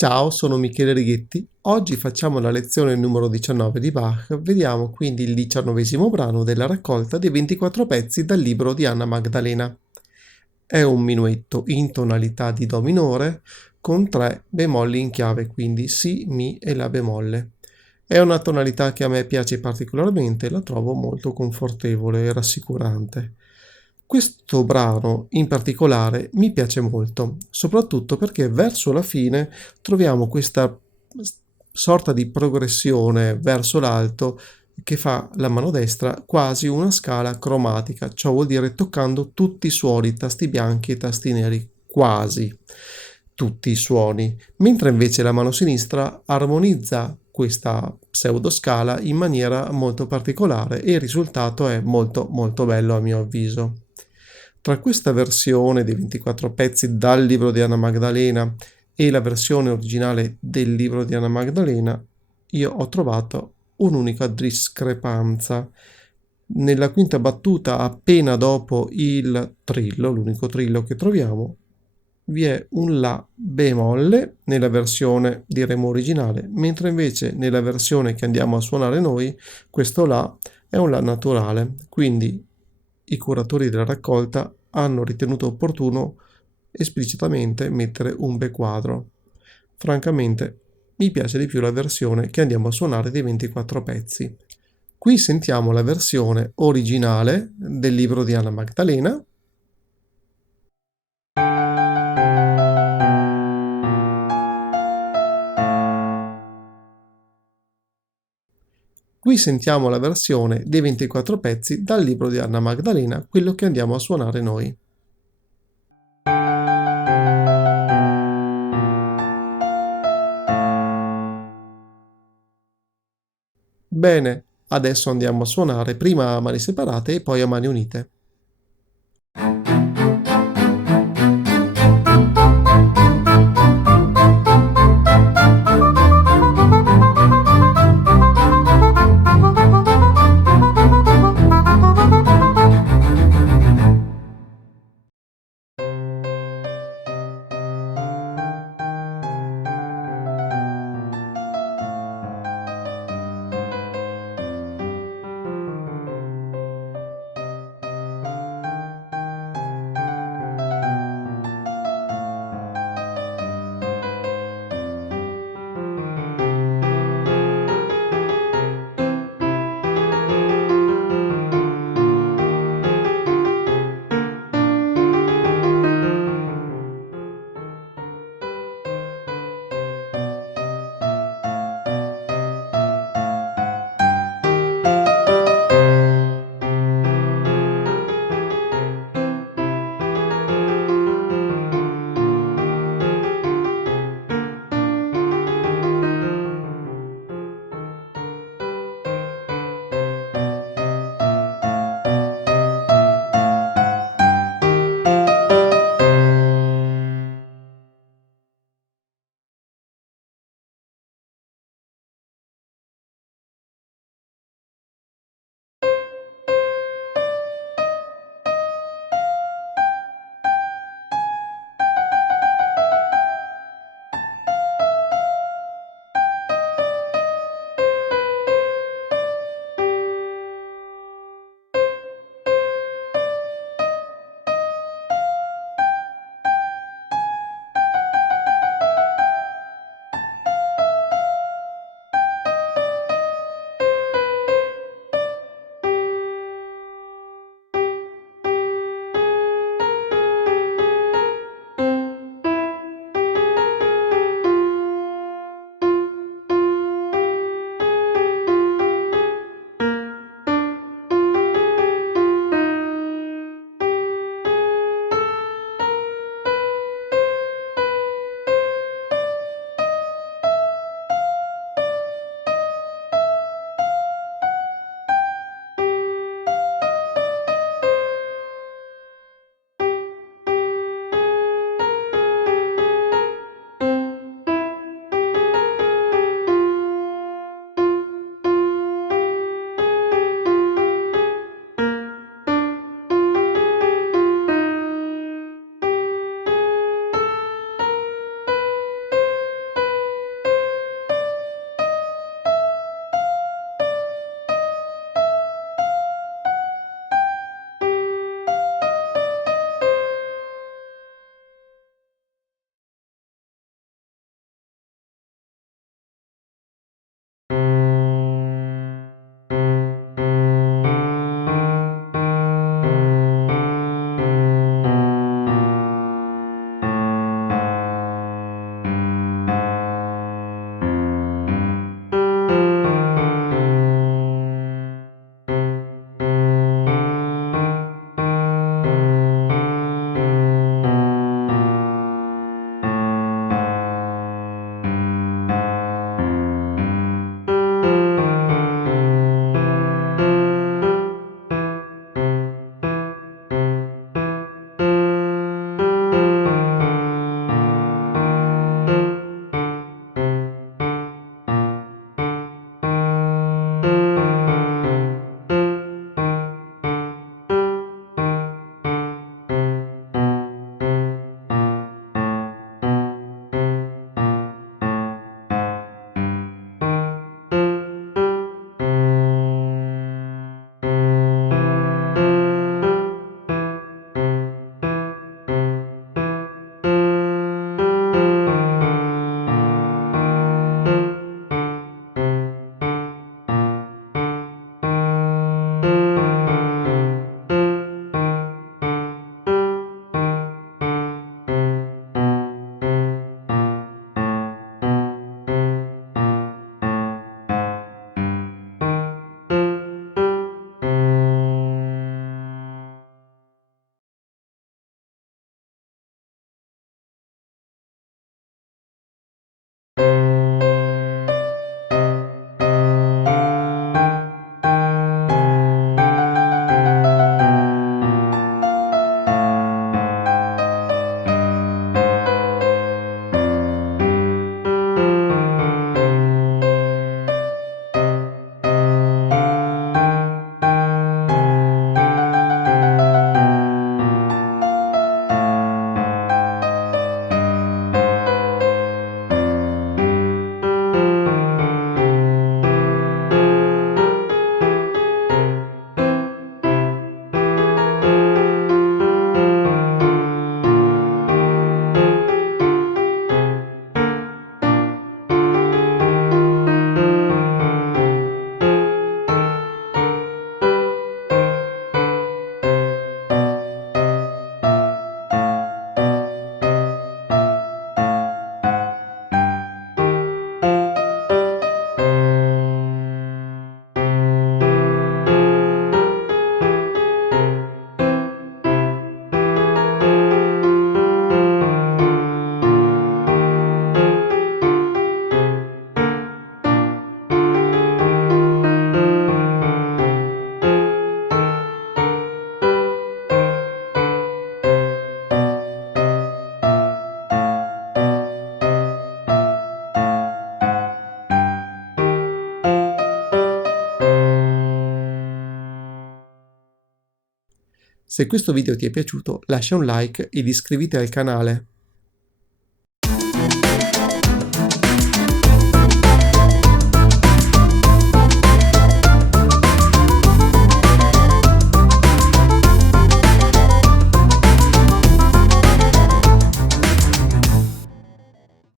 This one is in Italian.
Ciao, sono Michele Righetti. Oggi facciamo la lezione numero 19 di Bach. Vediamo quindi il 19° brano della raccolta dei 24 pezzi dal libro di Anna Magdalena. È un minuetto in tonalità di Do minore con 3 bemolli in chiave, quindi Si, Mi e La bemolle. È una tonalità che a me piace particolarmente, la trovo molto confortevole e rassicurante. Questo brano in particolare mi piace molto, soprattutto perché verso la fine troviamo questa sorta di progressione verso l'alto che fa la mano destra quasi una scala cromatica, ciò vuol dire toccando tutti i suoni, tasti bianchi e tasti neri, quasi tutti i suoni, mentre invece la mano sinistra armonizza questa pseudoscala in maniera molto particolare e il risultato è molto molto bello a mio avviso. Tra questa versione dei 24 pezzi dal libro di Anna Magdalena e la versione originale del libro di Anna Magdalena, io ho trovato un'unica discrepanza. Nella quinta battuta, appena dopo il trillo, l'unico trillo che troviamo, vi è un La bemolle nella versione diremo originale, mentre invece nella versione che andiamo a suonare noi, questo La è un La naturale. Quindi i curatori della raccolta hanno ritenuto opportuno esplicitamente mettere un Be quadro. Francamente mi piace di più la versione che andiamo a suonare dei 24 pezzi. Qui sentiamo la versione originale del libro di Anna Magdalena. Qui sentiamo la versione dei 24 pezzi dal libro di Anna Magdalena, quello che andiamo a suonare noi. Bene, adesso andiamo a suonare prima a mani separate e poi a mani unite. Se questo video ti è piaciuto lascia un like ed iscriviti al canale.